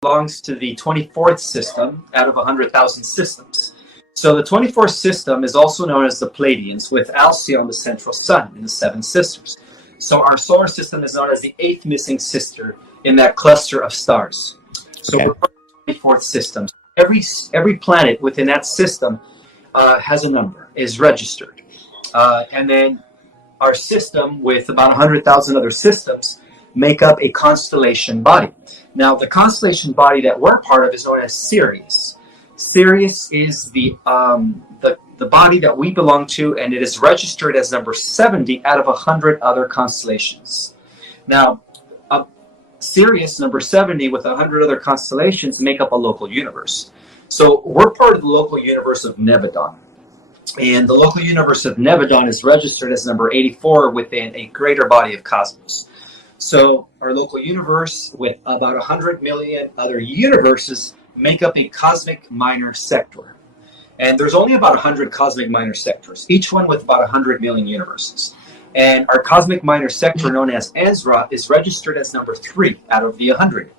belongs to the 24th system out of 100,000 systems. So the 24th system is also known as the Pleiadians, with Alcyon, the central sun, in the Seven Sisters. So our solar system is known as the eighth missing sister in that cluster of stars. So we're part of the 24th system. Every planet within that system has a number, is registered. And then our system, with about 100,000 other systems, make up a constellation body. Now, the constellation body that we're part of is known as Sirius. Sirius is the body that we belong to, and it is registered as number 70 out of 100 other constellations. Now, Sirius, number 70, with 100 other constellations, make up a local universe. So we're part of the local universe of Nebadon. And the local universe of Nebadon is registered as number 84 within a greater body of cosmos. So our local universe, with about 100 million other universes, make up a cosmic minor sector. And there's only about 100 cosmic minor sectors, each one with about 100 million universes. And our cosmic minor sector, known as Ansra, is registered as number 3 out of the 100.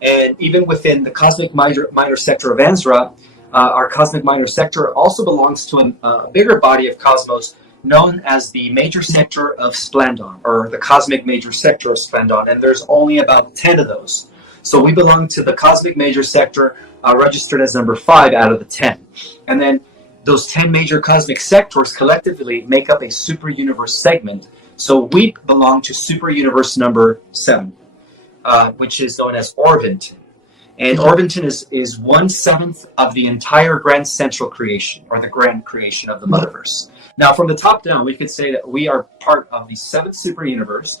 And even within the cosmic minor sector of Ansra, our cosmic minor sector also belongs to a bigger body of cosmos known as the major sector of Splandon, or the cosmic major sector of Splandon. And there's only about 10 of those. So we belong to the cosmic major sector, registered as number 5 out of the 10. And then those 10 major cosmic sectors collectively make up a super universe segment. So we belong to super universe number 7, which is known as Orvonton. And Orvonton is 1/7 of the entire grand central creation, or the grand creation of the Motherverse. Now, from the top down, we could say that we are part of the 7th super universe,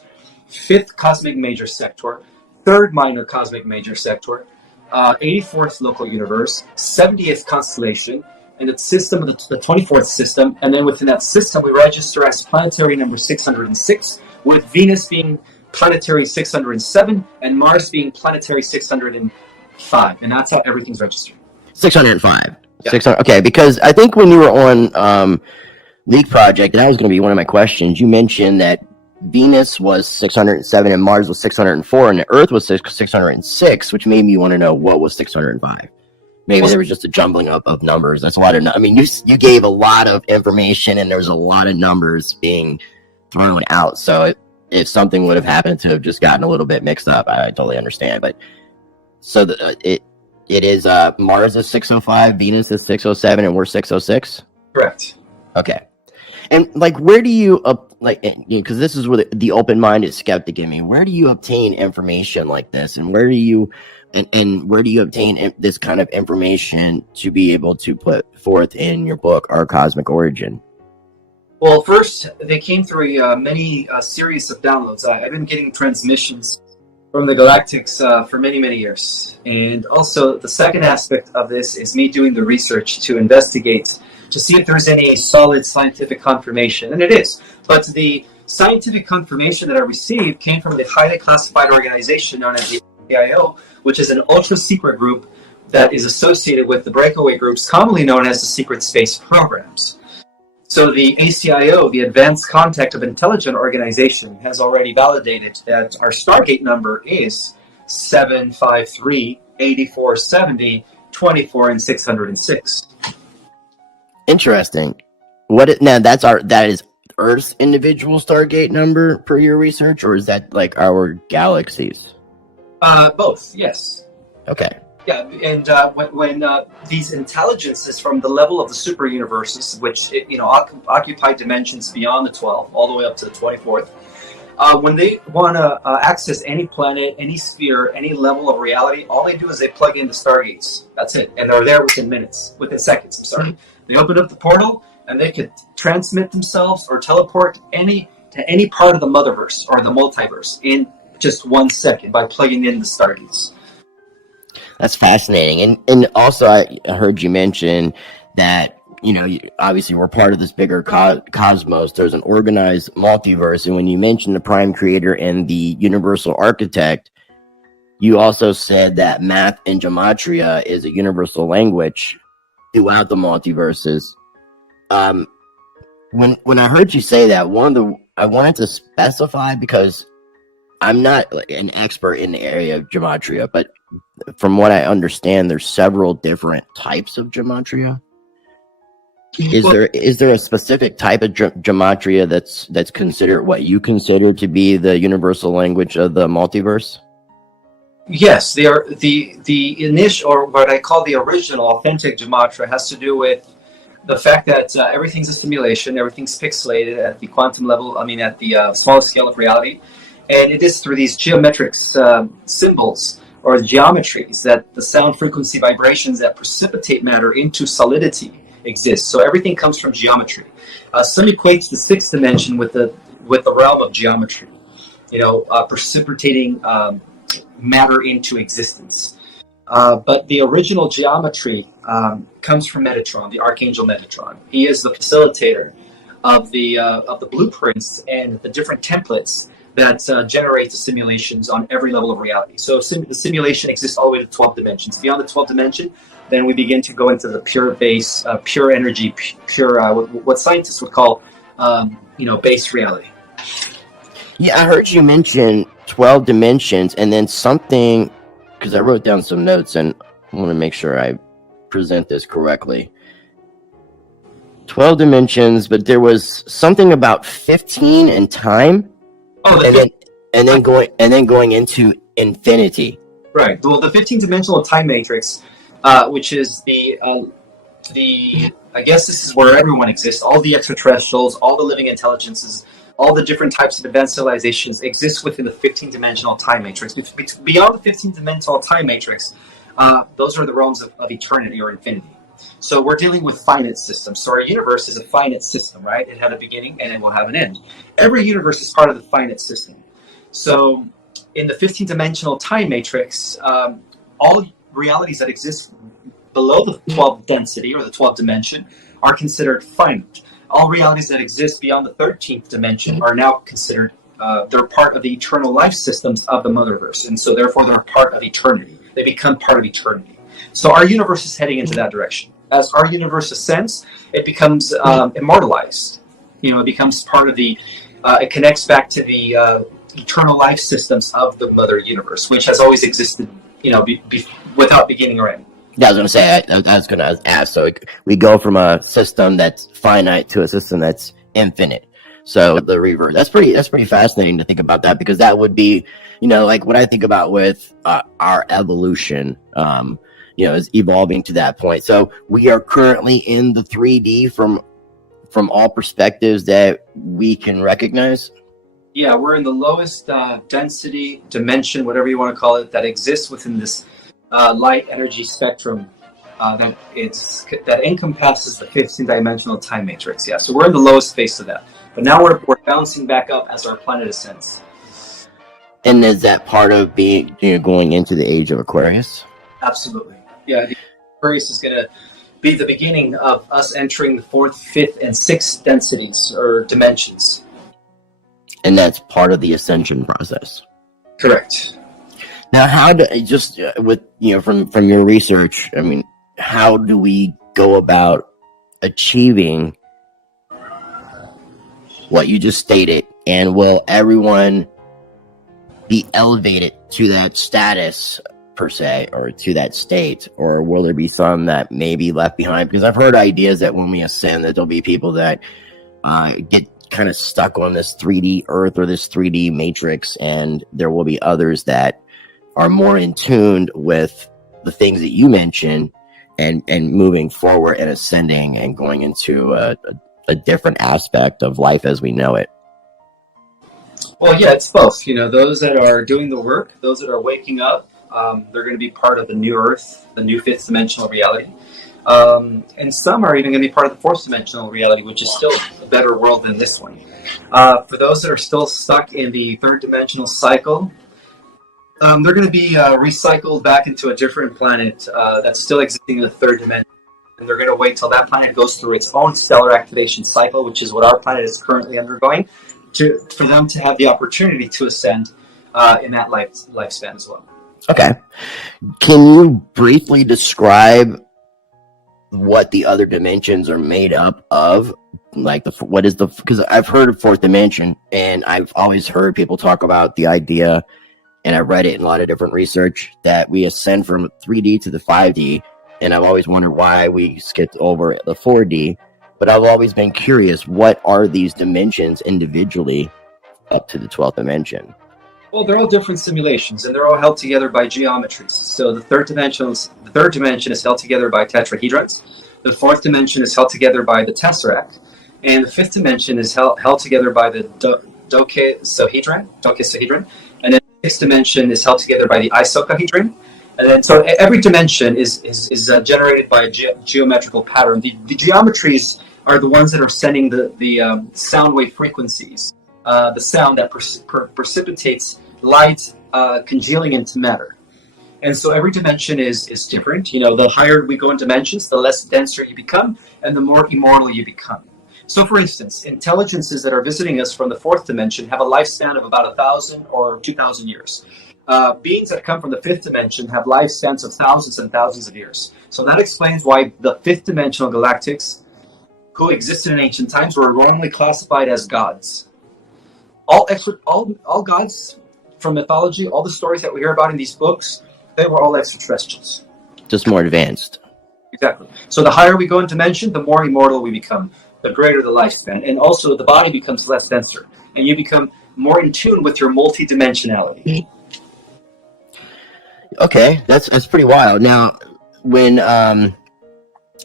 5th cosmic major sector, 3rd minor cosmic major sector, 84th local universe, 70th constellation, and its system of the 24th system. And then within that system, we register as planetary number 606, with Venus being planetary 607 and Mars being planetary 605. And that's how everything's registered. 605. Yeah. 600. Okay, because I think when you were on Leak Project, and that was going to be one of my questions, you mentioned that Venus was 607 and Mars was 604 and the Earth was 606, which made me want to know what was 605. Maybe there was just a jumbling up of numbers. That's a lot of. I mean, you gave a lot of information and there was a lot of numbers being thrown out. So if something would have happened to have just gotten a little bit mixed up, I totally understand. But so it is Mars is 605, Venus is 607, and we're 606. Correct. Okay. And like, where do you because this is where the open-minded skeptic in me. Where do you obtain information like this, and where do you where do you obtain this kind of information to be able to put forth in your book, Our Cosmic Origin? Well, first, they came through many series of downloads. I've been getting transmissions from the Galactics for many, many years. And also, the second aspect of this is me doing the research to investigate, to see if there's any solid scientific confirmation. And it is. But the scientific confirmation that I received came from the highly classified organization known as the ACIO, which is an ultra-secret group that is associated with the breakaway groups commonly known as the secret space programs. So the ACIO, the Advanced Contact of Intelligent Organization, has already validated that our Stargate number is 753 8470 24 and 606. Interesting. That is Earth's individual Stargate number per your research, or is that like our galaxies? Both, yes. Okay. Yeah, and when these intelligences from the level of the super universes, which occupy dimensions beyond the 12, all the way up to the 24th, when they want to access any planet, any sphere, any level of reality, all they do is they plug in the Stargates. That's it, and they're there within seconds. I'm sorry. They open up the portal, and they could transmit themselves or teleport to any part of the Motherverse or the multiverse in just 1 second by plugging in the Stargates. That's fascinating. And also I heard you mention that, obviously we're part of this bigger cosmos. There's an organized multiverse. And when you mentioned the prime creator and the universal architect, you also said that math and gematria is a universal language throughout the multiverses. When I heard you say that, I wanted to specify, because I'm not an expert in the area of gematria, but from what I understand, there's several different types of gematria. Is there a specific type of gematria that's considered what you consider to be the universal language of the multiverse? Yes, they are the initial, or what I call the original authentic gematria, has to do with the fact that everything's a simulation, everything's pixelated at the quantum level. I mean, at the smallest scale of reality, and it is through these geometric symbols or geometries that the sound frequency vibrations that precipitate matter into solidity exist. So everything comes from geometry. Some equates the sixth dimension with the realm of geometry. Precipitating matter into existence. But the original geometry comes from Metatron, the Archangel Metatron. He is the facilitator of the blueprints and the different templates that generate the simulations on every level of reality. So the simulation exists all the way to 12 dimensions. Beyond the 12th dimension, then we begin to go into the pure base, pure energy, pure what scientists would call, base reality. Yeah, I heard you mention 12 dimensions and then something, because I wrote down some notes and I want to make sure I present this correctly. 12 dimensions, but there was something about 15 in time. Oh, and then going into infinity. Right. Well, the 15-dimensional time matrix, which is the I guess this is where everyone exists. All the extraterrestrials, all the living intelligences, all the different types of advanced civilizations exist within the 15-dimensional time matrix. Beyond the 15-dimensional time matrix, those are the realms of eternity or infinity. So we're dealing with finite systems. So our universe is a finite system, right? It had a beginning and it will have an end. Every universe is part of the finite system. So in the 15-dimensional time matrix, all realities that exist below the 12th density or the 12th dimension are considered finite. All realities that exist beyond the 13th dimension are now considered, they're part of the eternal life systems of the Motherverse. And so therefore they're part of eternity. They become part of eternity. So our universe is heading into that direction. As our universe ascends, it becomes immortalized. It becomes part of it connects back to the eternal life systems of the Mother Universe, which has always existed, without beginning or end. Yeah, I was going to say, I was going to ask, so we go from a system that's finite to a system that's infinite. So the reverse, that's pretty fascinating to think about that, because that would be, like what I think about with our evolution, is evolving to that point. So we are currently in the 3D from all perspectives that we can recognize. Yeah, we're in the lowest density dimension, whatever you want to call it, that exists within this light energy spectrum that encompasses the 15-dimensional time matrix. Yeah, so we're in the lowest phase of that. But now we're bouncing back up as our planet ascends. And is that part of being going into the age of Aquarius? Absolutely. Yeah, the Aquarius is going to be the beginning of us entering the 4th, 5th, and 6th densities or dimensions. And that's part of the ascension process. Correct. Now, how do with from your research? I mean, how do we go about achieving what you just stated? And will everyone be elevated to that status per se, or to that state, or will there be some that may be left behind? Because I've heard ideas that when we ascend, that there'll be people that get kind of stuck on this 3D Earth or this 3D matrix, and there will be others that are more in tune with the things that you mentioned and moving forward and ascending and going into a different aspect of life as we know it. Well, yeah, it's both. Those that are doing the work, those that are waking up, they're going to be part of the new Earth, the new 5th dimensional reality. And some are even going to be part of the 4th dimensional reality, which is still a better world than this one. For those that are still stuck in the 3rd dimensional cycle, they're going to be recycled back into a different planet that's still existing in the 3rd dimension. And they're going to wait till that planet goes through its own stellar activation cycle, which is what our planet is currently undergoing, for them to have the opportunity to ascend in that lifespan as well. Okay. Can you briefly describe what the other dimensions are made up of? Like because I've heard of 4th dimension, and I've always heard people talk about the idea and I read it in a lot of different research, that we ascend from 3D to the 5D. And I've always wondered why we skipped over the 4D. But I've always been curious, what are these dimensions individually up to the 12th dimension? Well, they're all different simulations, and they're all held together by geometries. So the third dimension is held together by tetrahedrons. The fourth dimension is held together by the tesseract, and the fifth dimension is held together by the dodecahedron, and then the sixth dimension is held together by the icosahedron. And then, so every dimension is generated by a geometrical pattern. The geometries are the ones that are sending the sound wave frequencies, the sound that precipitates light congealing into matter. And so every dimension is different. You know, the higher we go in dimensions, the less denser you become, and the more immortal you become. So, for instance, intelligences that are visiting us from the fourth dimension have a lifespan of about 1,000 or 2,000 years. Beings that come from the fifth dimension have lifespans of thousands and thousands of years. So that explains why the fifth dimensional galactics, who existed in ancient times, were wrongly classified as gods. All gods from mythology, all the stories that we hear about in these books, they were all extraterrestrials. Just more advanced. Exactly. So the higher we go in dimension, the more immortal we become, the greater the lifespan. And also the body becomes less denser, and you become more in tune with your multidimensionality. Okay, that's pretty wild. Now, when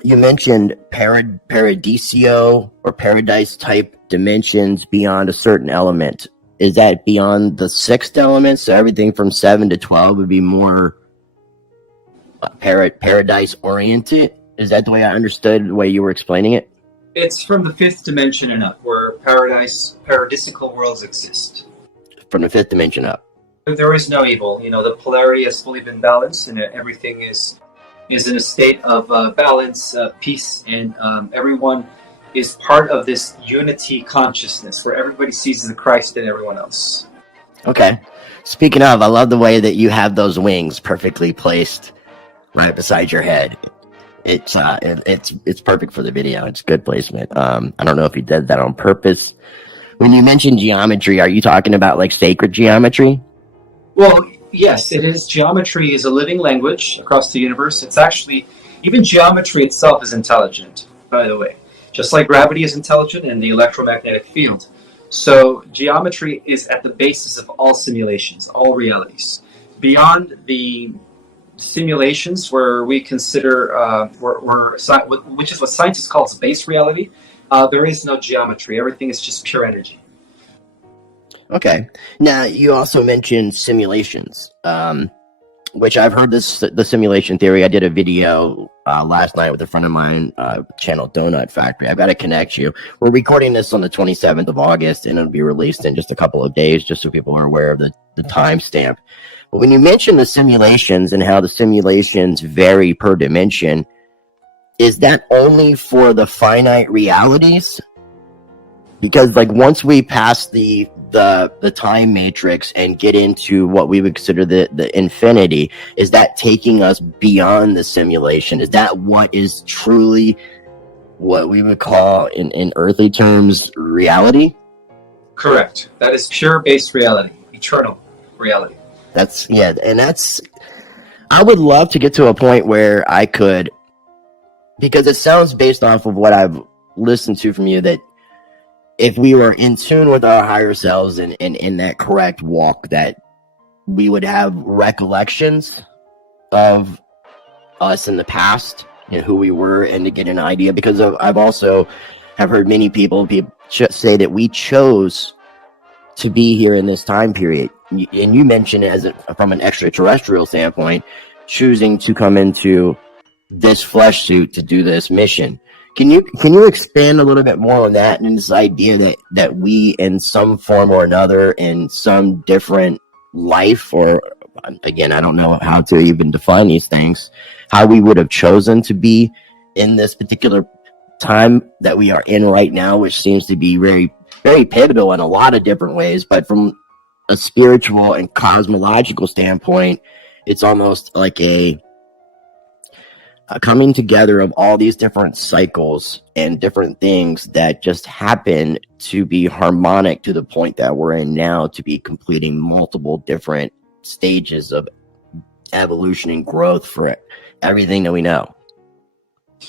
you mentioned paradiso or paradise type dimensions beyond a certain element, is that beyond the sixth element? So everything from 7 to 12 would be more paradise oriented? Is that the way I understood the way you were explaining it? It's from the fifth dimension and up, where paradisical worlds exist. From the fifth dimension up. There is no evil. You know, the polarity has fully been balanced, and everything is in a state of balance, peace, and everyone is part of this unity consciousness where everybody sees the Christ in everyone else. Okay. Speaking of, I love the way that you have those wings perfectly placed right beside your head. It's perfect for the video. It's good placement. I don't know if you did that on purpose. When you mention geometry, are you talking about like sacred geometry? Well, yes, it is. Geometry is a living language across the universe. It's actually, even geometry itself is intelligent, by the way. Just like gravity is intelligent and the electromagnetic field. So geometry is at the basis of all simulations, all realities. Beyond the simulations where we consider, which is what scientists call base reality, there is no geometry. Everything is just pure energy. Okay. Now, you also mentioned simulations, which I've heard the simulation theory. I did a video last night with a friend of mine, channel Donut Factory. I've got to connect you. We're recording this on the 27th of August, and it'll be released in just a couple of days, just so people are aware of the timestamp. But when you mention the simulations and how the simulations vary per dimension, is that only for the finite realities? Because like once we pass the time matrix and get into what we would consider the infinity, is that taking us beyond the simulation? Is that what is truly what we would call in earthly terms reality? Correct. That is pure base reality, eternal reality. I would love to get to a point where I could, because it sounds based off of what I've listened to from you, that if we were in tune with our higher selves and in that correct walk, that we would have recollections of us in the past and who we were, and to get an idea, because I've also have heard many people say that we chose to be here in this time period. And you mentioned it from an extraterrestrial standpoint, choosing to come into this flesh suit to do this mission. Can you expand a little bit more on that, and this idea that we, in some form or another, in some different life, or again, I don't know how to even define these things, how we would have chosen to be in this particular time that we are in right now, which seems to be very, very pivotal in a lot of different ways, but from a spiritual and cosmological standpoint, it's almost like a coming together of all these different cycles and different things that just happen to be harmonic to the point that we're in now, to be completing multiple different stages of evolution and growth for everything that we know.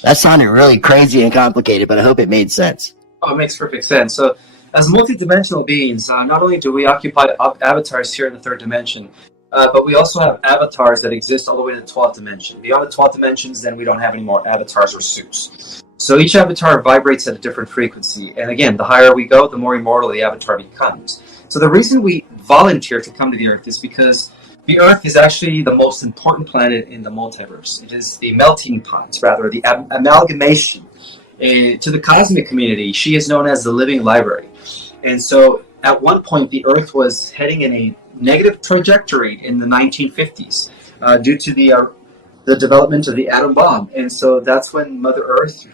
That sounded really crazy and complicated, but I hope it made sense. Oh, it makes perfect sense. So, as multidimensional beings, not only do we occupy avatars here in the third dimension, but we also have avatars that exist all the way to the 12th dimension. Beyond the 12th dimensions, then we don't have any more avatars or suits. So each avatar vibrates at a different frequency. And again, the higher we go, the more immortal the avatar becomes. So the reason we volunteer to come to the Earth is because the Earth is actually the most important planet in the multiverse. It is the melting pot, rather, the amalgamation to the cosmic community. She is known as the living library. And so at one point, the Earth was heading in a negative trajectory in the 1950s due to the development of the atom bomb. And so that's when Mother Earth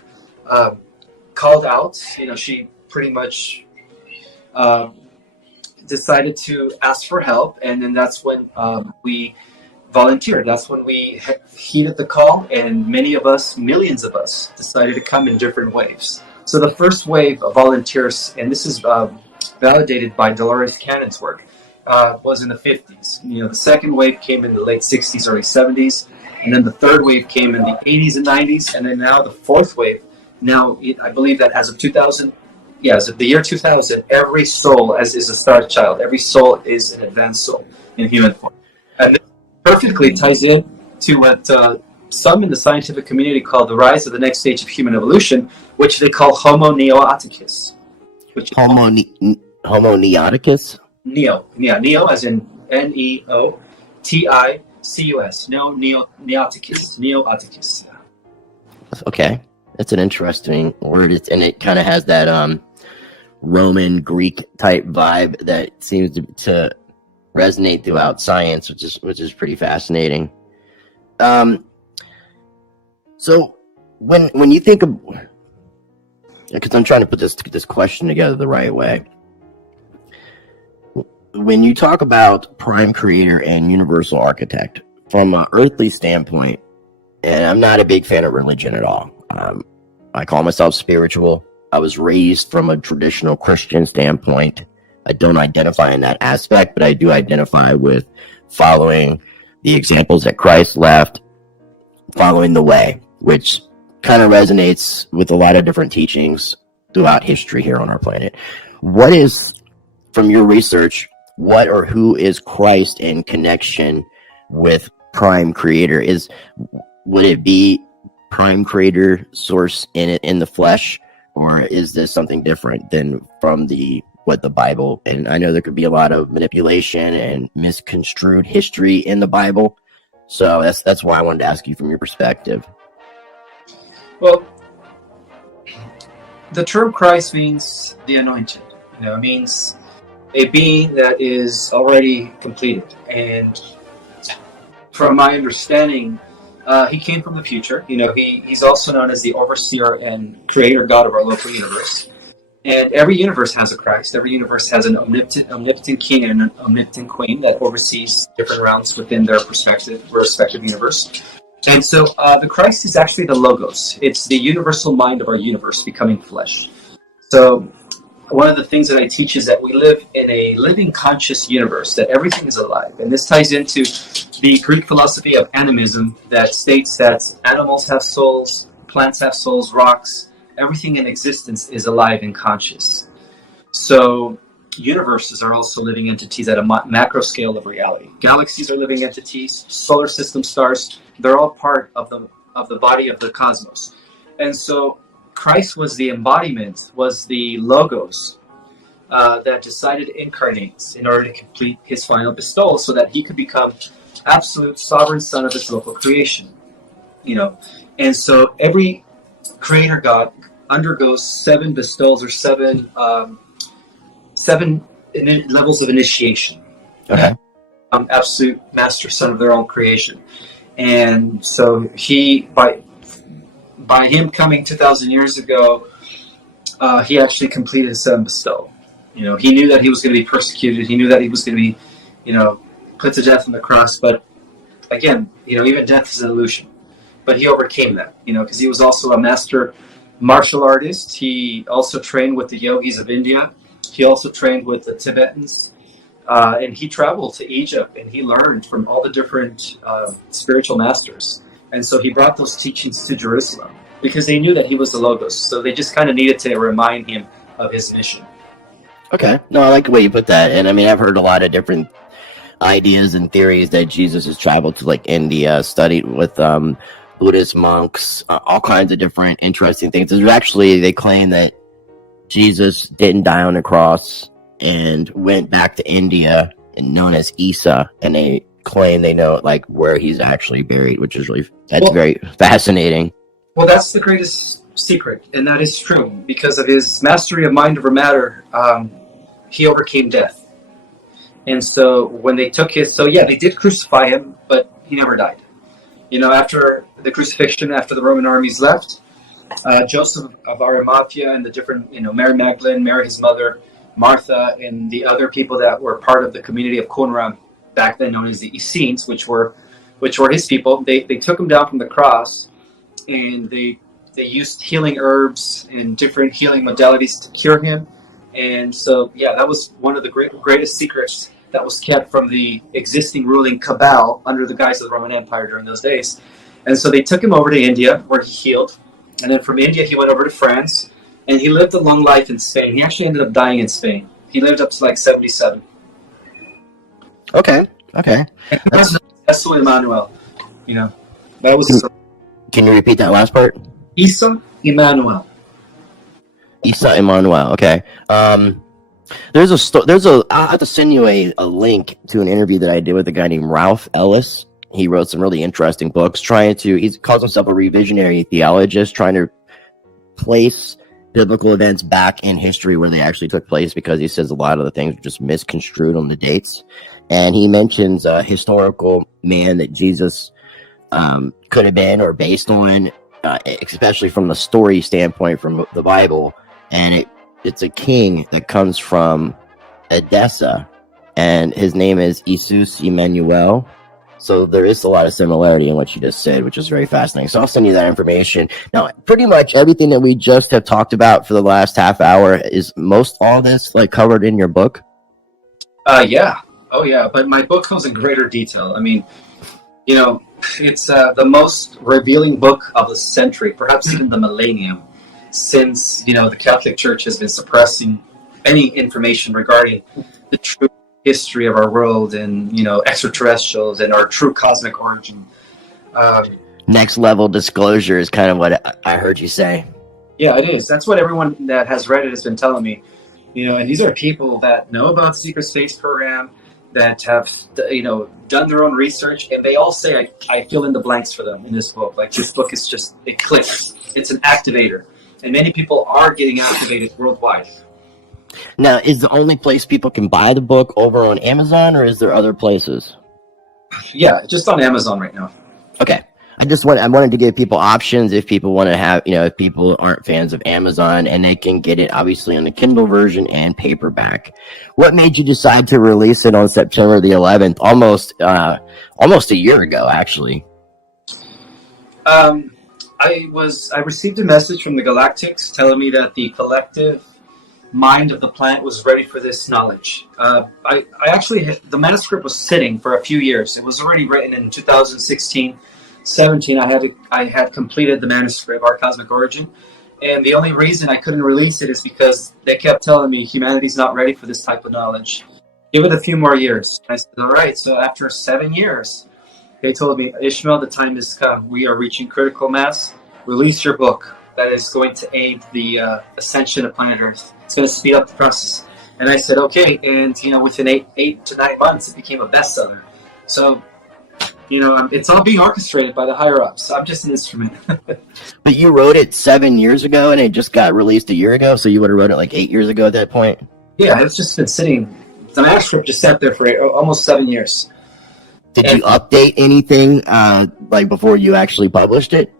called out. She pretty much decided to ask for help, and then that's when we volunteered. That's when we heeded the call, and many of us, millions of us, decided to come in different waves. So the first wave of volunteers, and this is validated by Dolores Cannon's work, was in the 50s. The second wave came in the late 60s, early 70s, and then the third wave came in the 80s and 90s, and then now the fourth wave. Now, I believe that as of 2000, as of the year 2000, every soul is a star child. Every soul is an advanced soul in human form. And this perfectly ties in to what some in the scientific community call the rise of the next stage of human evolution, which they call Homo neoticus. Homo neoticus? Neo as in Neoticus. Neoticus. Okay. That's an interesting word, and it kind of has that Roman Greek type vibe that seems to resonate throughout science, which is pretty fascinating. So when you think of, because I'm trying to put this question together the right way, when you talk about prime creator and universal architect from an earthly standpoint, and I'm not a big fan of religion at all. I call myself spiritual. I was raised from a traditional Christian standpoint. I don't identify in that aspect, but I do identify with following the examples that Christ left, following the way, which kind of resonates with a lot of different teachings throughout history here on our planet. What is, from your research, what or who is Christ in connection with prime creator? Would it be prime creator source in the flesh, or is this something different than from what the Bible? And I know there could be a lot of manipulation and misconstrued history in the Bible, so that's why I wanted to ask you from your perspective. Well, the term Christ means the anointed. It means a being that is already completed. And from my understanding, he came from the future. He's also known as the overseer and creator God of our local universe. And every universe has a Christ. Every universe has an omnipotent king and an omnipotent queen that oversees different realms within their respective universe. And so the Christ is actually the Logos. It's the universal mind of our universe becoming flesh. So one of the things that I teach is that we live in a living conscious universe, that everything is alive. And this ties into the Greek philosophy of animism that states that animals have souls, plants have souls, rocks, everything in existence is alive and conscious. So universes are also living entities at a macro scale of reality. Galaxies are living entities, solar system stars, they're all part of the body of the cosmos. And so Christ was the embodiment, was the Logos that decided to incarnate in order to complete his final bestowal so that he could become absolute sovereign son of his local creation. And so every creator God undergoes 7 bestowals, or seven levels of initiation. Okay. Absolute master son of their own creation. And so he, by him coming 2,000 years ago, he actually completed his 7th bestowal. He knew that he was going to be persecuted. He knew that he was going to be, put to death on the cross. But again, even death is an illusion. But he overcame that, because he was also a master martial artist. He also trained with the yogis of India. He also trained with the Tibetans. and he traveled to Egypt and he learned from all the different spiritual masters. And so he brought those teachings to Jerusalem because they knew that he was the Logos. So they just kind of needed to remind him of his mission. Okay. No, I like the way you put that. And I mean, I've heard a lot of different ideas and theories that Jesus has traveled to like India, studied with Buddhist monks, all kinds of different interesting things. There's actually, they claim that Jesus didn't die on the cross and went back to India and known as Isa, and they claim they know like where he's actually buried, which is very fascinating. Well, that's the greatest secret, and that is true because of his mastery of mind over matter. He overcame death, and so when they took they did crucify him, but he never died. After the crucifixion, after the Roman armies left, Joseph of Arimathea and the different, Mary Magdalene, Mary his mother, Martha, and the other people that were part of the community of Qumran, back then known as the Essenes, which were his people. They took him down from the cross, and they used healing herbs and different healing modalities to cure him. And so, that was one of the greatest secrets that was kept from the existing ruling cabal under the guise of the Roman Empire during those days. And so they took him over to India, where he healed. And then from India, he went over to France, and he lived a long life in Spain. He actually ended up dying in Spain. He lived up to like 77. Okay. That's Emmanuel. That was. Can you repeat that last part? Isa Emmanuel. Isa Emmanuel. Okay. I have to send you a link to an interview that I did with a guy named Ralph Ellis. He wrote some really interesting books he calls himself a revisionary theologist, trying to place biblical events back in history where they actually took place, because he says a lot of the things are just misconstrued on the dates. And he mentions a historical man that Jesus could have been or based on, especially from the story standpoint from the Bible. And it's a king that comes from Edessa, and his name is Jesus Emmanuel. So there is a lot of similarity in what you just said, which is very fascinating. So I'll send you that information. Now, pretty much everything that we just have talked about for the last half hour, is all this like covered in your book? Yeah. Oh, yeah. But my book goes in greater detail. I mean, it's the most revealing book of the century, perhaps even the millennium, since, the Catholic Church has been suppressing any information regarding the true history of our world and, extraterrestrials and our true cosmic origin. Next level disclosure is kind of what I heard you say. Yeah, it is. That's what everyone that has read it has been telling me. And these are people that know about the secret space program, that have, done their own research, and they all say I fill in the blanks for them in this book. Like, this book is just, it clicks. It's an activator. And many people are getting activated worldwide. Now, is the only place people can buy the book over on Amazon, or is there other places? Yeah, just on Amazon right now. Okay. I wanted to give people options if people want to have, if people aren't fans of Amazon, and they can get it obviously on the Kindle version and paperback. What made you decide to release it on September the 11th, almost a year ago, actually? I received a message from the Galactics telling me that the collective mind of the planet was ready for this knowledge. I actually, the manuscript was sitting for a few years. It was already written in 2016, 17. I had completed the manuscript, Our Cosmic Origin, and the only reason I couldn't release it is because they kept telling me humanity's not ready for this type of knowledge. Give it a few more years. I said, all right. So after 7 years, they told me, Ishmael, the time has come. We are reaching critical mass. Release your book. That is going to aid the ascension of planet Earth. It's going to speed up the process. And I said, okay. And, within 8 to 9 months, it became a bestseller. So, it's all being orchestrated by the higher-ups. I'm just an instrument. But you wrote it 7 years ago, and it just got released a year ago, so you would have wrote it like 8 years ago at that point? Yeah, it's just been sitting. The manuscript just sat there for almost 7 years. Did you update anything, before you actually published it?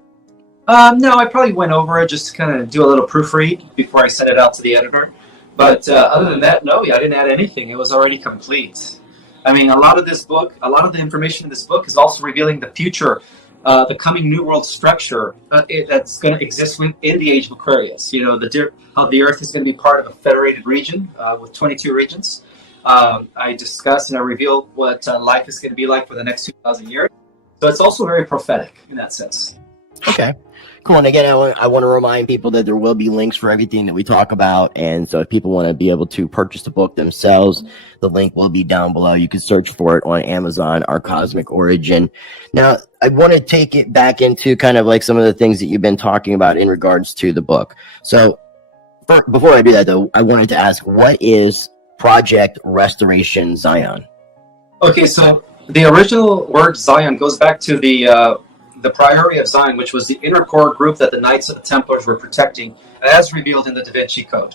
No, I probably went over it just to kind of do a little proofread before I sent it out to the editor. But other than that, no, I didn't add anything. It was already complete. I mean, a lot of the information in this book is also revealing the future, the coming New World structure that's going to exist in the age of Aquarius. How the Earth is going to be part of a federated region with 22 regions. I discuss and I reveal what life is going to be like for the next 2,000 years. So it's also very prophetic in that sense. Okay. Cool. And again, I want to remind people that there will be links for everything that we talk about. And so if people want to be able to purchase the book themselves, the link will be down below. You can search for it on Amazon, Our Cosmic Origin. Now, I want to take it back into kind of like some of the things that you've been talking about in regards to the book. So before I do that, though, I wanted to ask, what is Project Restoration Zion? Okay, so the original word Zion goes back to the Priory of Zion, which was the inner core group that the Knights of the Templars were protecting, as revealed in the Da Vinci Code.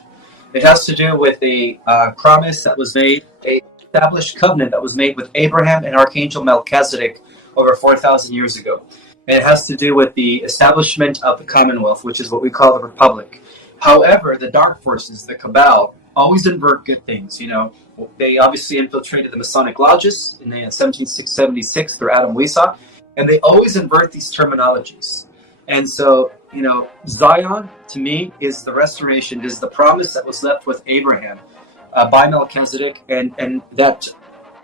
It has to do with a promise that was made, a established covenant that was made with Abraham and Archangel Melchizedek over 4,000 years ago. And it has to do with the establishment of the Commonwealth, which is what we call the Republic. However, the dark forces, the Cabal, always invert good things. You know, they obviously infiltrated the Masonic lodges in 1776 through Adam Weishaupt, and they always invert these terminologies. And so, you know, Zion, to me, is the restoration, is the promise that was left with Abraham by Melchizedek, and that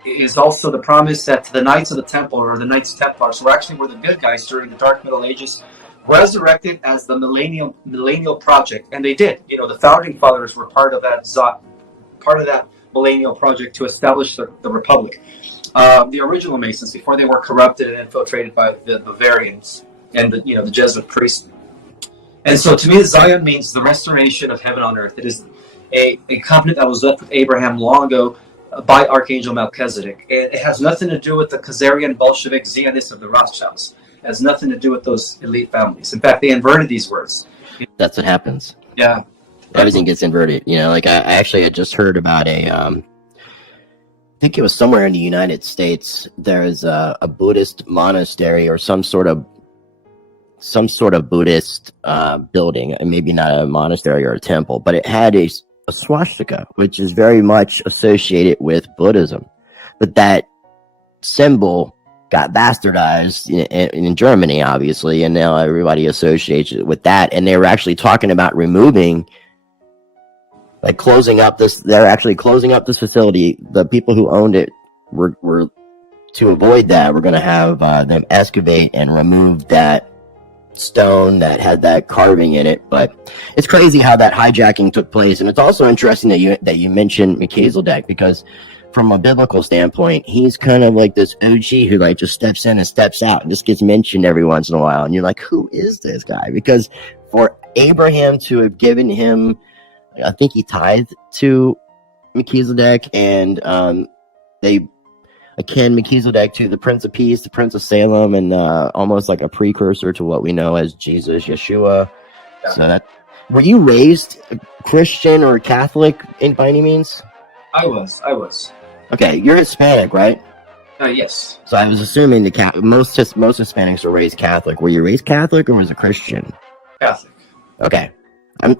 is also the promise that the Knights of the Temple, or the Knights Templars, who actually were the good guys during the Dark Middle Ages, resurrected as the millennial project. And they did. You know, the founding fathers were part of that millennial project to establish the Republic. The original Masons, before they were corrupted and infiltrated by the Bavarians and the Jesuit priests. And so, to me, Zion means the restoration of heaven on earth. It is a covenant that was left with Abraham long ago by Archangel Melchizedek. It has nothing to do with the Khazarian Bolshevik Zionists of the Rothschilds. It has nothing to do with those elite families. In fact, they inverted these words. That's what happens. Yeah. Everything gets inverted. You know, like I actually had just heard about I think it was somewhere in the United States. There's a Buddhist monastery or some sort of Buddhist building, and maybe not a monastery or a temple, but it had a swastika, which is very much associated with Buddhism. But that symbol got bastardized in Germany, obviously, and now everybody associates it with that. And they were actually talking about removing, like closing up this. They're actually closing up this facility. The people who owned it were to avoid that. We're going to have them excavate and remove that stone that had that carving in it. But it's crazy how that hijacking took place. And it's also interesting that you mentioned Melchizedek, because from a biblical standpoint, he's kind of like this OG who like just steps in and steps out and just gets mentioned every once in a while. And you're like, who is this guy? Because for Abraham to have given him, I think he tithed to Melchizedek, and they akin Melchizedek to the Prince of Peace, the Prince of Salem, and almost like a precursor to what we know as Jesus, Yeshua. Yeah. So that, were you raised Christian or Catholic by any means? I was. Okay, you're Hispanic, right? Yes. So I was assuming most Hispanics are raised Catholic. Were you raised Catholic or was it Christian? Catholic. Okay.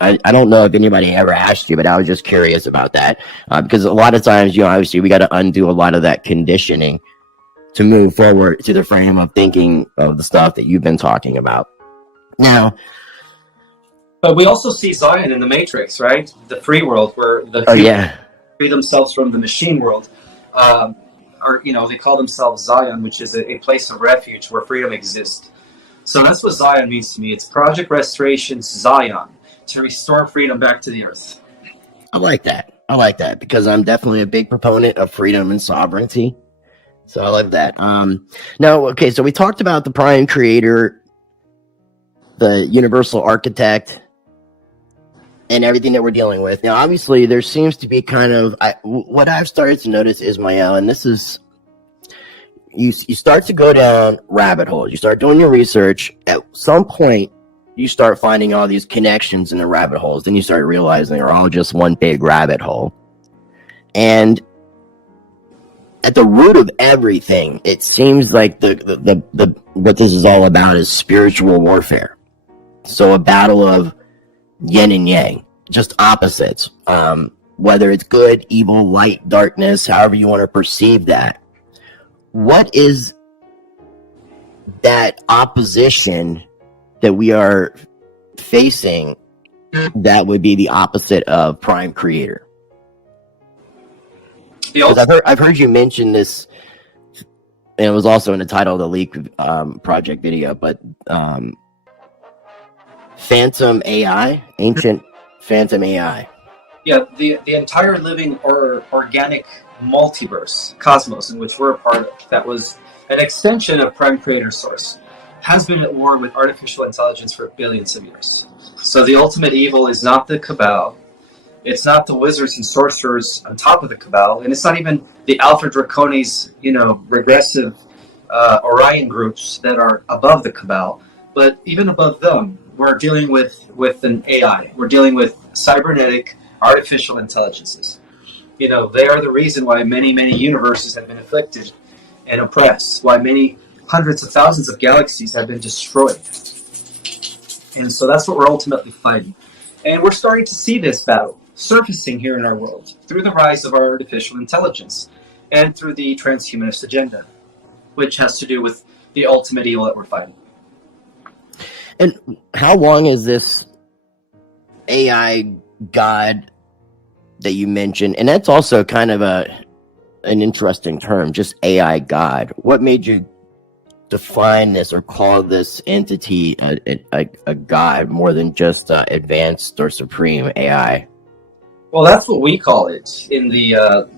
I don't know if anybody ever asked you, but I was just curious about that. Because a lot of times, obviously we got to undo a lot of that conditioning to move forward to the frame of thinking of the stuff that you've been talking about. Now, but we also see Zion in the Matrix, right? The free world, where the free themselves from the machine world. Or, they call themselves Zion, which is a place of refuge where freedom exists. So that's what Zion means to me. It's Project Restoration Zion, to restore freedom back to the earth. I like that because I'm definitely a big proponent of freedom and sovereignty. So I love that. Now, okay, so we talked about the prime creator, the universal architect, and everything that we're dealing with. Now, obviously, there seems to be kind of what I've started to notice, Ismael, and this is, you start to go down rabbit holes. You start doing your research. At some point, you start finding all these connections in the rabbit holes. Then you start realizing they're all just one big rabbit hole. And at the root of everything, it seems like the what this is all about is spiritual warfare. So a battle of yin and yang, just opposites. Whether it's good, evil, light, darkness, however you want to perceive that. What is that opposition that we are facing that would be the opposite of prime creator? The Because I've heard you mention this, and it was also in the title of the Leak project video, but Phantom AI, ancient Phantom AI. Yeah, the entire living or organic multiverse, cosmos, in which we're a part of, that was an extension of Prime Creator Source, has been at war with artificial intelligence for billions of years. So the ultimate evil is not the Cabal, it's not the wizards and sorcerers on top of the Cabal, and it's not even the Alpha Draconis, regressive Orion groups that are above the Cabal, but even above them, we're dealing with an AI. We're dealing with cybernetic artificial intelligences. They are the reason why many, many universes have been afflicted and oppressed, why many hundreds of thousands of galaxies have been destroyed. And so that's what we're ultimately fighting. And we're starting to see this battle surfacing here in our world through the rise of our artificial intelligence and through the transhumanist agenda, which has to do with the ultimate evil that we're fighting. And how long is this AI God that you mentioned? And that's also kind of an interesting term, just AI God. What made you define this or call this entity a God more than just advanced or supreme AI? Well, that's what we call it in the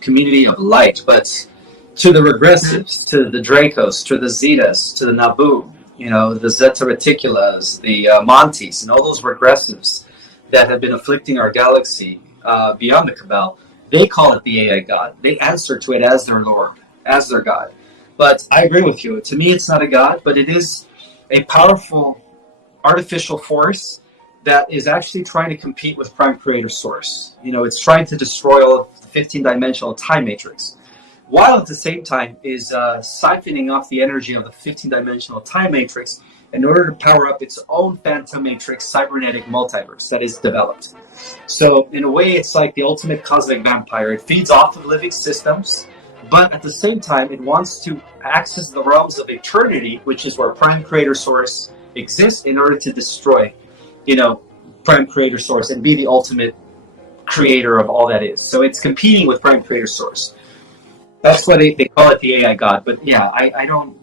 community of light. But to the regressives, to the Dracos, to the Zetas, to the Nabu, the Zeta Reticulas, the Montes, and all those regressives that have been afflicting our galaxy beyond the Cabal, they call it the AI God. They answer to it as their Lord, as their God. But I agree with you. To me, it's not a God, but it is a powerful artificial force that is actually trying to compete with Prime Creator Source. It's trying to destroy all the 15-dimensional time matrix, while at the same time is siphoning off the energy of the 15-dimensional time matrix in order to power up its own phantom matrix cybernetic multiverse that is developed. So in a way, it's like the ultimate cosmic vampire. It feeds off of living systems, but at the same time, it wants to access the realms of eternity, which is where Prime Creator Source exists, in order to destroy, Prime Creator Source and be the ultimate creator of all that is. So it's competing with Prime Creator Source. That's why they call it the AI God. But yeah, I don't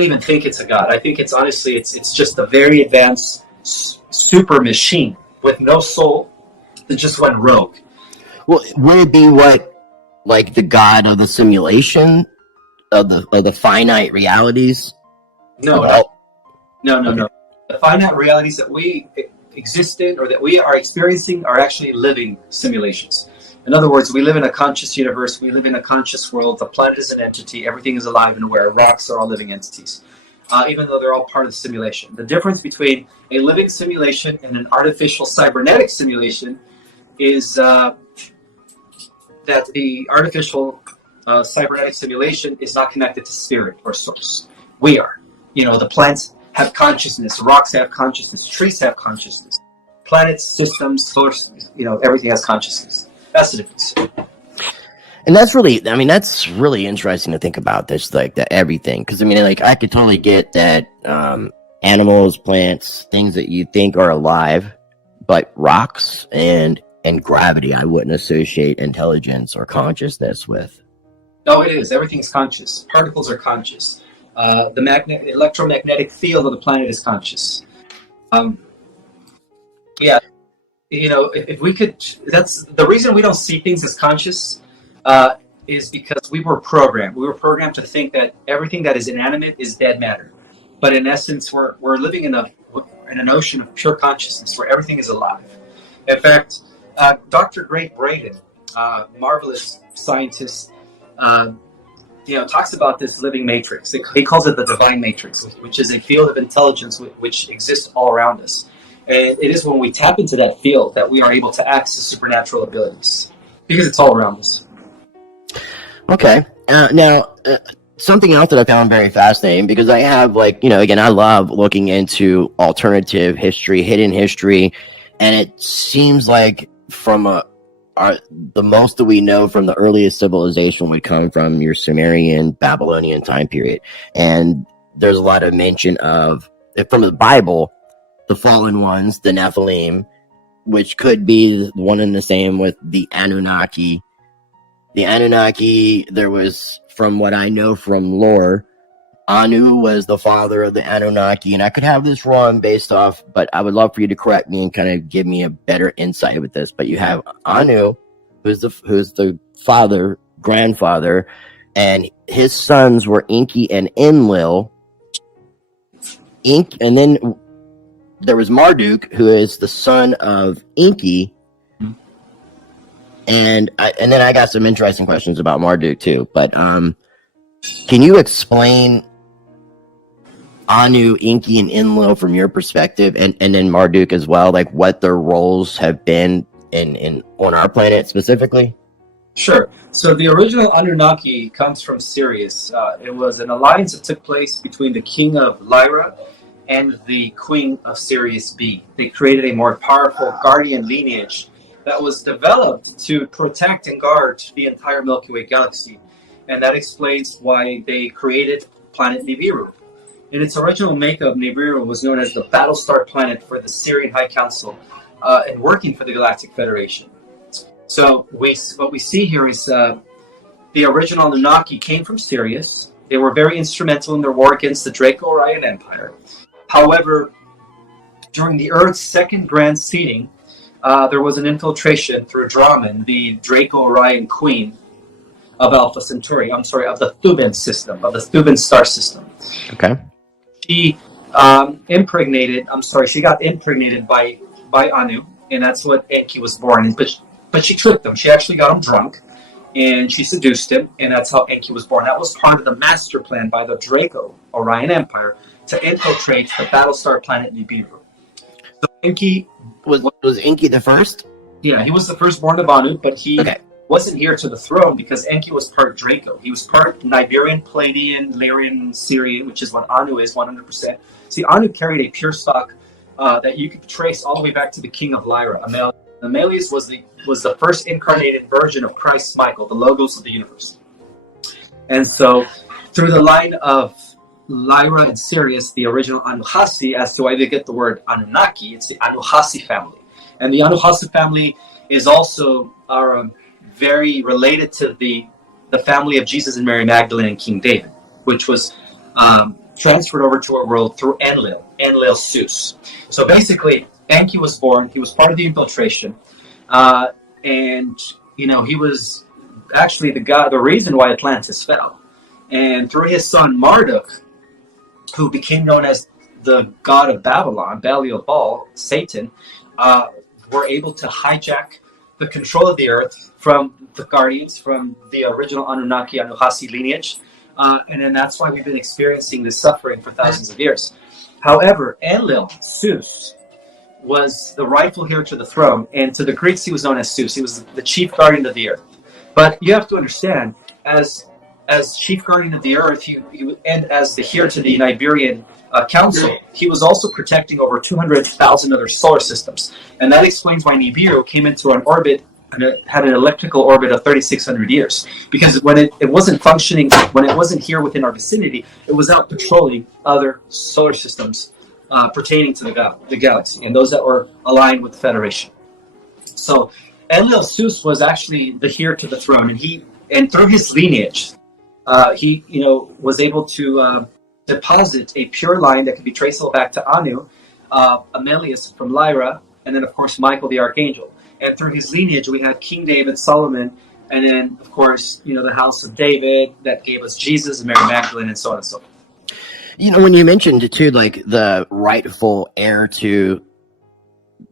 even think it's a God. I think it's honestly it's just a very advanced super machine with no soul that just went rogue. Well, would it be like the God of the simulation of the finite realities? No. The finite realities that we exist in or that we are experiencing are actually living simulations. In other words, we live in a conscious universe, we live in a conscious world, the planet is an entity, everything is alive and aware, rocks are all living entities, even though they're all part of the simulation. The difference between a living simulation and an artificial cybernetic simulation is that the artificial cybernetic simulation is not connected to spirit or source. We are. The plants have consciousness, rocks have consciousness, trees have consciousness, planets, systems, source, everything has consciousness. That's the difference. And that's really interesting to think about this, like that everything. Because I could totally get that animals, plants, things that you think are alive, but rocks and gravity, I wouldn't associate intelligence or consciousness with. No, it is. Everything's conscious. Particles are conscious. The electromagnetic field of the planet is conscious. Yeah. If we could, that's the reason we don't see things as conscious, is because we were programmed. We were programmed to think that everything that is inanimate is dead matter. But in essence, we're living in an ocean of pure consciousness where everything is alive. In fact, Dr. Great Braden, marvelous scientist, talks about this living matrix. He calls it the divine matrix, which is a field of intelligence which exists all around us. And it is when we tap into that field that we are able to access supernatural abilities, because it's all around us. Okay. Now, something else that I found very fascinating, because I have I love looking into alternative history, hidden history, and it seems like from the most that we know from the earliest civilization would come from your Sumerian, Babylonian time period. And there's a lot of mention of, from the Bible, the fallen ones, the Nephilim, which could be one and the same with the Anunnaki, the Anunnaki, there was, from what I know from lore, Anu was the father of the Anunnaki, and I could have this wrong based off, but I would love for you to correct me and kind of give me a better insight with this. But you have Anu, who's the father, grandfather, and his sons were Enki and Enlil. And then there was Marduk, who is the son of Enki. And then I got some interesting questions about Marduk too. But can you explain Anu, Enki, and Enlil from your perspective, and then Marduk as well, like what their roles have been in on our planet specifically? Sure. So the original Anunnaki comes from Sirius. It was an alliance that took place between the king of Lyra and the queen of Sirius B. They created a more powerful guardian lineage that was developed to protect and guard the entire Milky Way galaxy. And that explains why they created planet Nibiru. In its original makeup, Nibiru was known as the Battlestar planet for the Syrian High Council and working for the Galactic Federation. So what we see here is the original Anunnaki came from Sirius. They were very instrumental in their war against the Draco-Orion Empire. However, during the Earth's second grand seeding, there was an infiltration through Draman, the Draco-Orion queen of Alpha Centauri. I'm sorry, of the Thuban system, of the Thuban star system. Okay. She got impregnated by Anu, and that's what Enki was born in. But she tricked him. She actually got him drunk, and she seduced him, and that's how Enki was born. That was part of the master plan by the Draco-Orion Empire to infiltrate the Battlestar planet Nibiru. So Enki was Enki the first? Yeah, he was the firstborn of Anu, but he wasn't here to the throne because Enki was part Draco. He was part Niberian, Palladian, Lyrian, Syrian, which is what Anu is 100%. See, Anu carried a pure stock that you could trace all the way back to the king of Lyra. Amelius was the first incarnated version of Christ Michael, the logos of the universe. And so, through the line of Lyra and Sirius, the original Anuhasi, as to why they get the word Anunnaki, it's the Anuhasi family. And the Anuhasi family is also very related to the family of Jesus and Mary Magdalene and King David, which was transferred over to our world through Enlil Zeus. So basically, Enki was born. He was part of the infiltration, and he was actually the reason why Atlantis fell. And through his son Marduk, who became known as the god of Babylon, Belial, Satan, were able to hijack the control of the earth from the Guardians, from the original Anunnaki Anuhasi lineage, and then that's why we've been experiencing this suffering for thousands of years. However, Enlil, Zeus, was the rightful heir to the throne, and to the Greeks he was known as Zeus. He was the chief guardian of the earth. But you have to understand, as chief guardian of the earth, and as the heir to the Niberian Council, he was also protecting over 200,000 other solar systems. And that explains why Nibiru came into an orbit and it had an elliptical orbit of 3,600 years. Because when it wasn't functioning, when it wasn't here within our vicinity, it was out patrolling other solar systems pertaining to the galaxy, and those that were aligned with the Federation. So Enlil Zeus was actually the heir to the throne, and through his lineage, he was able to deposit a pure line that could be traceable back to Anu, Amelius from Lyra, and then of course Michael the Archangel. And through his lineage, we had King David, Solomon, and then of course the house of David that gave us Jesus and Mary Magdalene, and so on and so forth. When you mentioned too, like the rightful heir to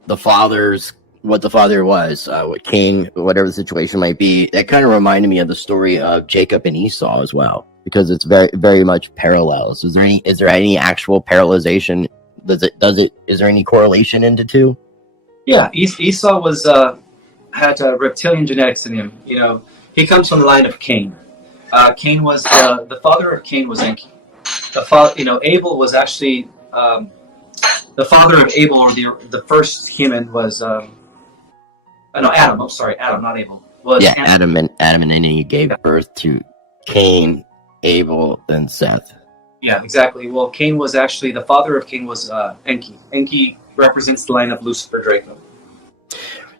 the father's, what the father was, what king, whatever the situation might be, that kind of reminded me of the story of Jacob and Esau as well, because it's very, very much parallels. Is there any actual parallelization? Is there any correlation into two? Yeah, Esau had reptilian genetics in him. He comes from the line of Cain. Cain was the father of Cain was Enki. Abel was actually the father of Abel, or the first human was Adam. I'm sorry, Adam, not Abel. Adam, and then he gave birth to Cain, Abel, and Seth. Yeah, exactly. Well, Cain was actually the father of Cain was Enki. Enki represents the line of Lucifer Draco.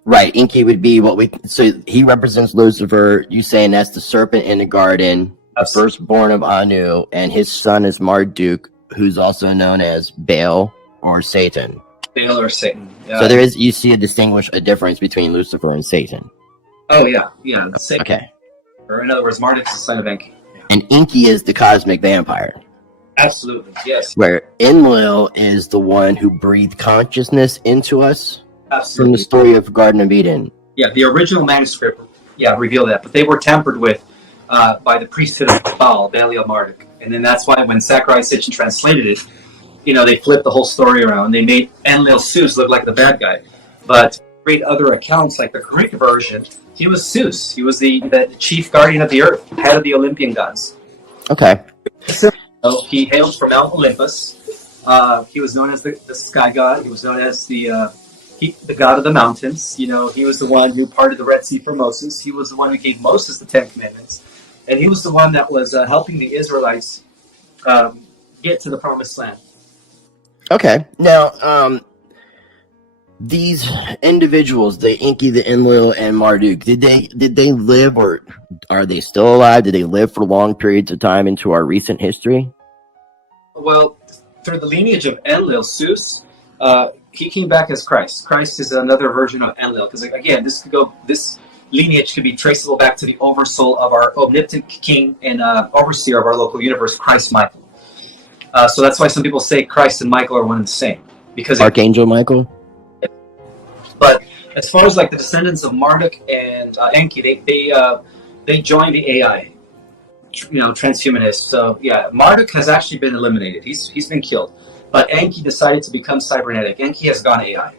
Right, Inky would be what we. So he represents Lucifer. You saying that's the serpent in the garden, the Absolutely. firstborn of Anu, and his son is Marduk, who's also known as Baal or Satan. Baal or Satan. So there is, you see a difference between Lucifer and Satan. Oh yeah. Satan. Okay. Or in other words, Marduk is the son of Enki. Yeah. And Inky is the cosmic vampire. Absolutely, yes. Where Enlil is the one who breathed consciousness into us. Absolutely. From the story of Garden of Eden. Yeah, the original manuscript, revealed that, but they were tampered with by the priesthood of Belial Marduk, and then that's why when Zachariah Sitchin translated it, they flipped the whole story around. They made Enlil Zeus look like the bad guy, but read other accounts like the Greek version, he was Zeus. He was the chief guardian of the earth, head of the Olympian gods. Okay. So he hailed from Mount Olympus. He was known as the sky god. He was known as the god of the mountains. He was the one who parted the Red Sea for Moses. He was the one who gave Moses the Ten Commandments. And he was the one that was helping the Israelites get to the Promised Land. Okay. Now, these individuals, the Inky, the Enlil, and Marduk, did they live, or are they still alive? Did they live for long periods of time into our recent history? Well, through the lineage of Enlil, Zeus, he came back as Christ. Christ is another version of Enlil, because again, this lineage could be traceable back to the oversoul of our omnipotent king and overseer of our local universe, Christ Michael. So that's why some people say Christ and Michael are one and the same, because Archangel Michael. But as far as like the descendants of Marduk and Enki, they joined the AI, transhumanists. So yeah, Marduk has actually been eliminated. He's been killed. But Enki decided to become cybernetic. Enki has gone AI.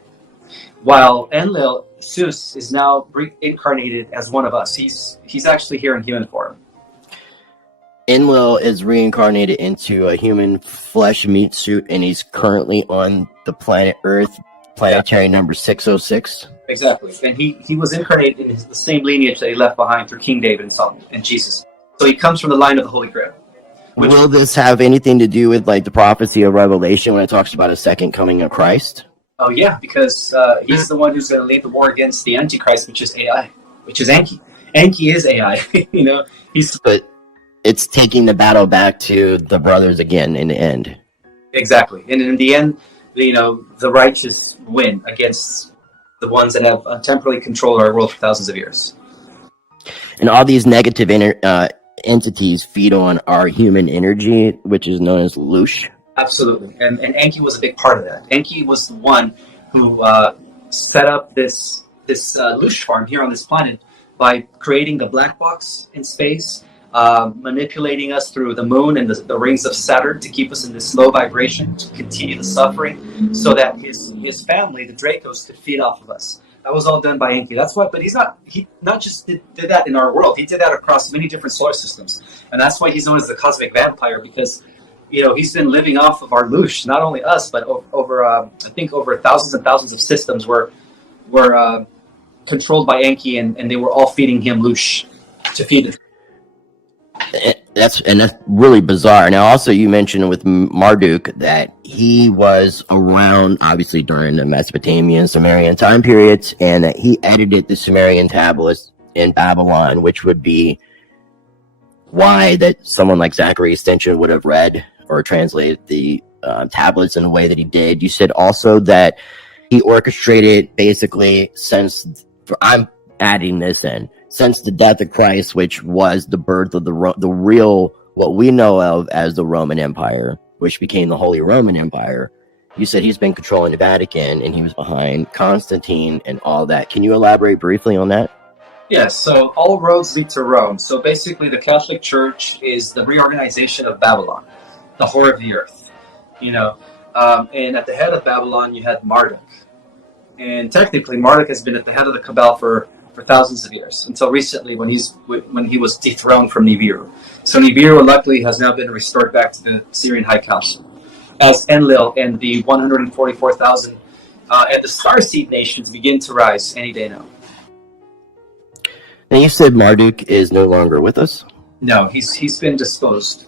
While Enlil, Zeus, is now reincarnated as one of us. He's actually here in human form. Enlil is reincarnated into a human flesh meat suit, and he's currently on the planet Earth, planetary number 606. Exactly. And he was incarnated in the same lineage that he left behind through King David and Solomon and Jesus. So he comes from the line of the Holy Grail. Will this have anything to do with like the prophecy of Revelation when it talks about a second coming of Christ? Oh yeah, because he's the one who's going to lead the war against the Antichrist, which is AI, which is Enki. Enki is AI. But it's taking the battle back to the brothers again in the end. Exactly, and in the end, the righteous win against the ones that have temporarily controlled our world for thousands of years. And all these negative entities feed on our human energy, which is known as Lush. Absolutely, and Enki was a big part of that. Enki was the one who set up this Lush farm here on this planet by creating the black box in space, manipulating us through the moon and the rings of Saturn to keep us in this low vibration, to continue the suffering, so that his family, the Dracos, could feed off of us. That was all done by Enki. That's why, but he not just did that in our world. He did that across many different solar systems, and that's why he's known as the cosmic vampire, because he's been living off of our Lush, not only us, but over I think over thousands and thousands of systems were controlled by Enki, and they were all feeding him Lush to feed it. That's really bizarre. Now, also, you mentioned with Marduk that he was around, obviously, during the Mesopotamian, Sumerian time periods, and that he edited the Sumerian tablets in Babylon, which would be why that someone like Zachary Sitchin would have read or translated the tablets in the way that he did. You said also that he orchestrated basically I'm adding this in, since the death of Christ, which was the birth of the real, what we know of as the Roman Empire, which became the Holy Roman Empire. You said he's been controlling the Vatican, and he was behind Constantine and all that. Can you elaborate briefly on that? Yes, so all roads lead to Rome. So basically the Catholic Church is the reorganization of Babylon, the whore of the earth. And at the head of Babylon you had Marduk. And technically Marduk has been at the head of the Cabal for thousands of years, until recently when he was dethroned from Nibiru. So Nibiru luckily has now been restored back to the Syrian High Council, as Enlil and the 144,000 and the Starseed nations begin to rise any day now. And you said Marduk is no longer with us? No, he's been disposed.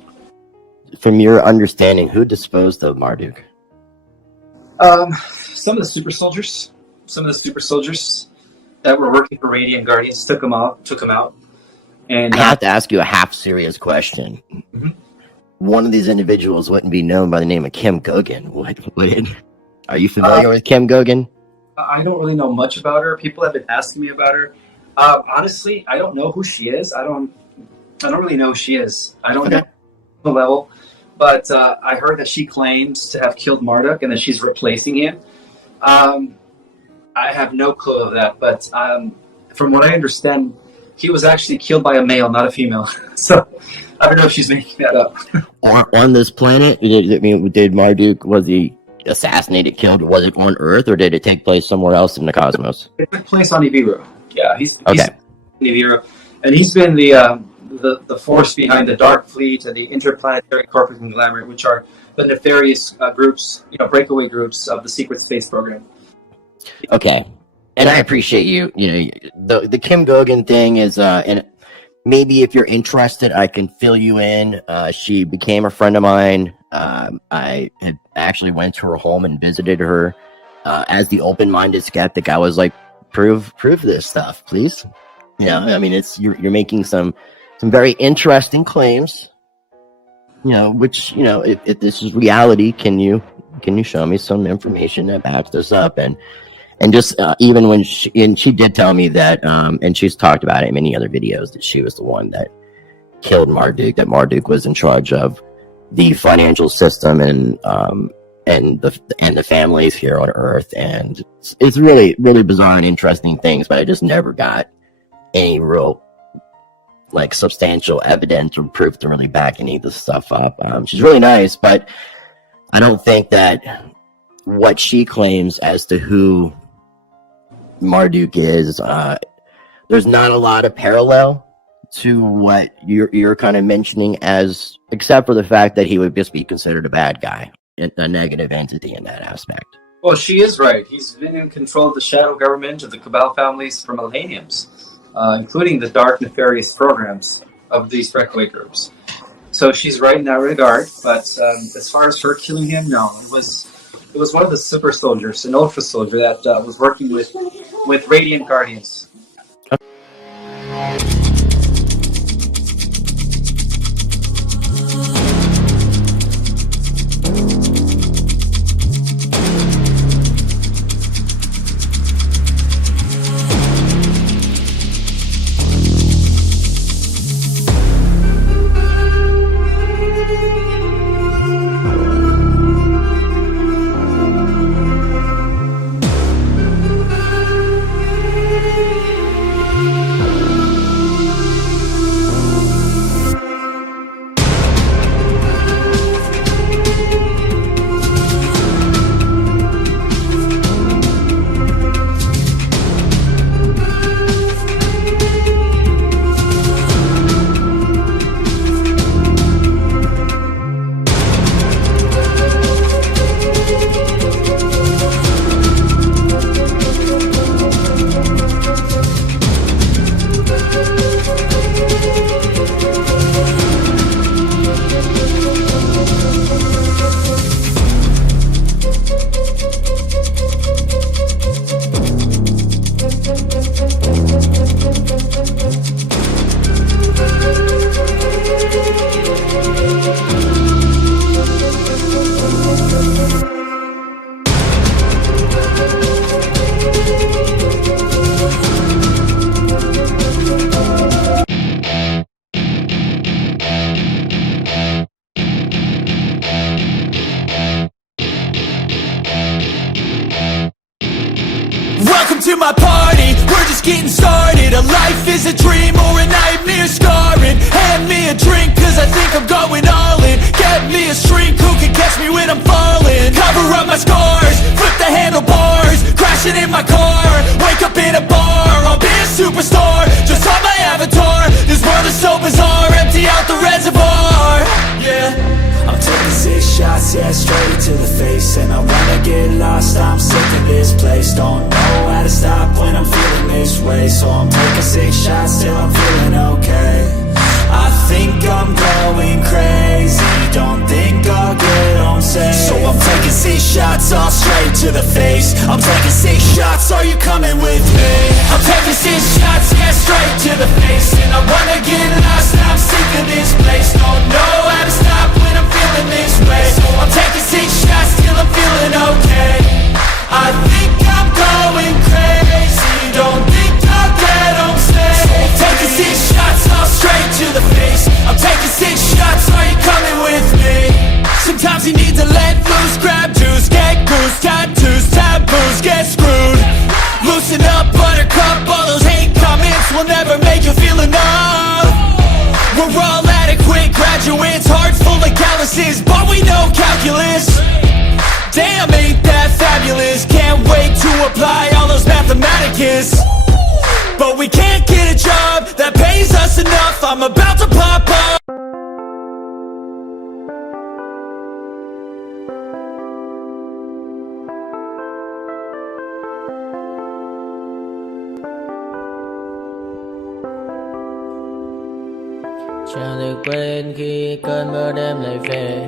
From your understanding, who disposed of Marduk? Some of the super soldiers. that were working for Radiant Guardians took him out. And I have to ask you a half serious question. Mm-hmm. One of these individuals wouldn't be known by the name of Kim Gogan, would it? Are you familiar with Kim Gogan? I don't really know much about her. People have been asking me about her. Honestly, I don't know who she is. I don't really know who she is. I don't know the level, but I heard that she claims to have killed Marduk and that she's replacing him. I have no clue of that, but from what I understand, he was actually killed by a male, not a female. So I don't know if she's making that up. On this planet, did Marduk, was he assassinated, killed? Was it on Earth, or did it take place somewhere else in the cosmos? It took place on Nibiru. Yeah, he's okay. Nibiru, and he's been the force behind the Dark Fleet and the Interplanetary Corporate Conglomerate, which are the nefarious groups, breakaway groups of the secret space program. Okay, and I appreciate you. The Kim Gogan thing is, and maybe if you're interested, I can fill you in. She became a friend of mine. I had actually went to her home and visited her. As the open-minded skeptic, I was like, prove this stuff, please. I mean, it's you're making some very interesting claims. Which if this is reality, can you show me some information that backs this up? And just even when she did tell me that, and she's talked about it in many other videos, that she was the one that killed Marduk, that Marduk was in charge of the financial system and the families here on Earth. And it's really, really bizarre and interesting things, but I just never got any real substantial evidence or proof to really back any of this stuff up. She's really nice, but I don't think that what she claims as to who Marduk is, there's not a lot of parallel to what you're kind of mentioning, as except for the fact that he would just be considered a bad guy, a negative entity in that aspect. Well, she is right. He's been in control of the shadow government of the Cabal families for millenniums, including the dark, nefarious programs of these breakaway groups. So she's right in that regard. But as far as her killing him, no, it was one of the super soldiers, an ultra soldier that was working with Radiant Guardians. To my party, we're just getting started. A life is a dream or a nightmare scarring. Hand me a drink cause I think I'm going all in. Get me a shrink who can catch me when I'm falling. Cover up my scars, flip the handlebars. Crashing in my car, wake up in a bar. I'll be a superstar, just on my avatar. This world is so bizarre, empty out the reservoir. Yeah, I'm taking 6 shots, yeah, straight to the face. And I wanna get lost, I'm sick of this place. Don't know how to stop when I'm feeling this way. So I'm taking 6 shots till I'm feeling okay. I think I'm going crazy, don't think I'll get home safe. So I'm taking 6 shots all straight to the face. I'm taking 6 shots, are you coming with me? I'm taking 6 shots, yeah, straight to the face. And I wanna get lost, I'm sick of this place. Don't know how to stop when I'm feeling this way. So I'm taking 6 shots till I'm feeling okay. I think I'm going crazy, don't think I'll get home safe. So I'm taking 6 shots all straight to the face. I'm taking 6 shots, are you coming with me? Sometimes you need to let loose, grab juice, get goose, tattoos, taboos, get screwed. Loosen up, buttercup, all those hate comments will never make you feel enough. We're all adequate graduates, hearts full of calluses, but we know calculus. Damn, ain't that fabulous? Can't wait to apply all those mathematicus. But we can't get a job that pays us enough. I'm about to pop up. Chẳng được quên khi cơn mưa đêm lại về.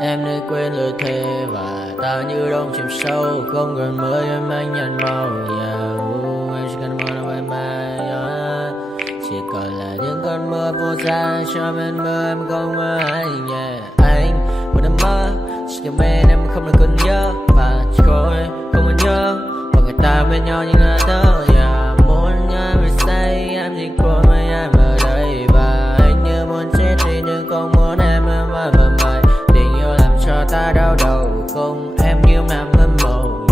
Em đã quên lời thề và ta như đông chìm sâu. Không còn mơ em anh nhận màu. Anh chỉ cần mơ đâu em bay. Chỉ còn là những cơn mưa vô giá. Cho bên mơ em không mơ ai. Anh một đêm mơ chỉ cần bên em không được cần nhớ. Và chỉ có em không còn nhớ. Và người ta bên nhau như ngã thơ. Muốn em phải say em chỉ có mấy em ở đây. Và anh như muốn chết đi nhưng không muốn em mãi và mãi. Tình yêu làm cho ta đau đầu. Không em như nằm hâm mộ.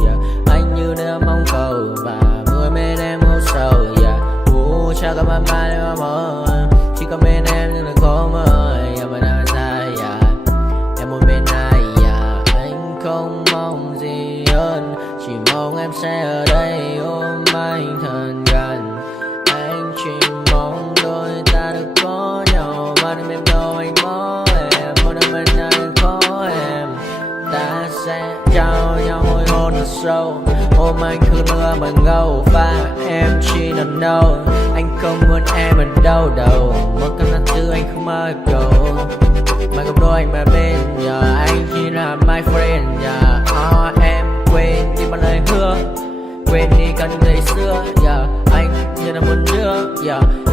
Anh như đeo mong cầu. Và vui bên em hô sầu. Chắc có mà mai em mơ. Chỉ có bên em nhưng là khó mơ. Mà đang dài em muốn bên ai. Anh không mong gì hơn. Chỉ mong em sẽ ở đây ôm anh thật gần. Anh chỉ mong đôi ta được có nhau. Mà đừng em đâu anh có em. Một đêm bên anh có em. Ta sẽ trao nhau môi hôn thật sâu. Ôm anh cơn mưa bằng gâu. Và em chỉ nằm đâu. Anh không muốn em ở đâu đâu. Một cơn năm thứ anh không mơ cầu. Mà không đôi anh mà bên giờ. Anh chỉ là my friend. Em quên đi bao lời hứa. Quên đi cả những ngày xưa. Anh như là một đứa.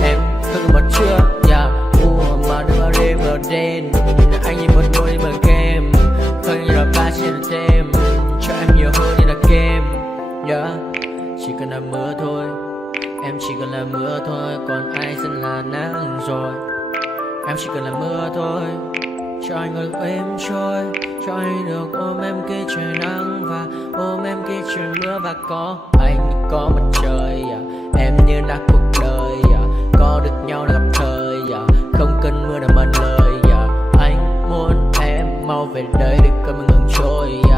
Em không một chưa. Mà đừng ở đêm ở đêm. Anh như một đôi đi bằng kem. Không như là ba trên thêm. Cho em nhiều hơn như là kem. Chỉ cần là mưa thôi. Em chỉ cần là mưa thôi. Còn ai sẽ là nắng rồi. Em chỉ cần là mưa thôi. Cho anh được êm trôi. Cho anh được ôm em khi trời nắng. Và ôm em khi trời mưa. Và có anh có mặt trời. Em như là cuộc đời. Có được nhau là gặp thời. Không cần mưa để mần lời. Anh muốn em mau về đây để cơn mưa ngừng trôi.